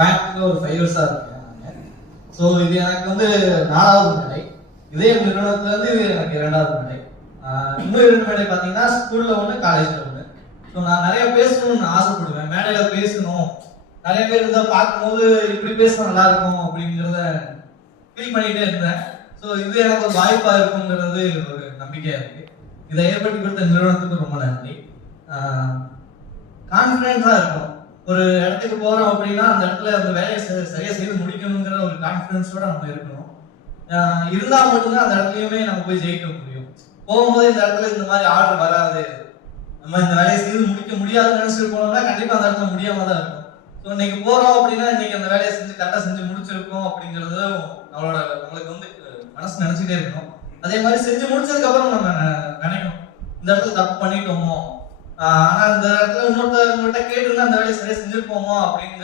கோயம்புத்தூர்ல ஒரு 5 இயர்ஸா இருக்கேன் நானு. ஸோ இது எனக்கு வந்து 4வது மேடை. இதே நிறுவனத்துல இருந்து இது எனக்கு 2வது மேடை. இன்னும் 2 மேடை பாத்தீங்கன்னா ஸ்கூல்ல ஒண்ணு, காலேஜ்ல ஒண்ணு. ஸோ நான் நிறைய பேசணும்னு ஆசைப்படுவேன். மேடையில பேசணும், நிறைய பேர் இதை பார்க்கும்போது இப்படி பேசினா நல்லா இருக்கும் அப்படிங்கிறத ஃபீல் பண்ணிட்டே இருந்தேன். ஸோ இது எனக்கு ஒரு வாய்ப்பா இருக்குங்கிறது ஒரு நம்பிக்கையா இருக்கு. இதை ஏற்படுத்தி கொடுத்த நிறுவனத்துக்கு ரொம்ப நன்றி. கான்ஃபிடென்ஸா இருக்கும். ஒரு இடத்துக்கு போறோம் அப்படின்னா அந்த இடத்துல அந்த வேலையை சரியா செய்து முடிக்கணுங்கிற ஒரு கான்ஃபிடென்ஸோட நம்ம இருக்கணும். இருந்தா மட்டும்தான் அந்த இடத்துலயுமே நம்ம போய் ஜெயிக்க முடியும். போகும்போது இந்த இடத்துல இந்த மாதிரி ஆர்டர் வராது, நம்ம இந்த வேலையை செய்து முடிக்க முடியாதுன்னு நினைச்சிட்டு போனோம்னா கண்டிப்பா அந்த இடத்துல முடியாம தான் இருக்கும். ஸோ இன்னைக்கு போறோம் அப்படின்னா இன்னைக்கு அந்த வேலையை செஞ்சு கரெக்டாக செஞ்சு முடிச்சிருக்கோம் அப்படிங்கிறதும் நம்மளுக்கு வந்து மனசு நினைச்சுட்டே இருக்கணும். அதே மாதிரி செஞ்சு முடிச்சதுக்கு அப்புறம் நம்ம நினைக்கணும் இந்த இடத்துல தப்பு பண்ணிட்டோமோ, ஆனா இந்த இடத்துல இன்னொருத்தவங்கள்ட்ட கேட்டுருந்தா அந்த வேலையை சரியா செஞ்சிருப்போமோ அப்படிங்கிற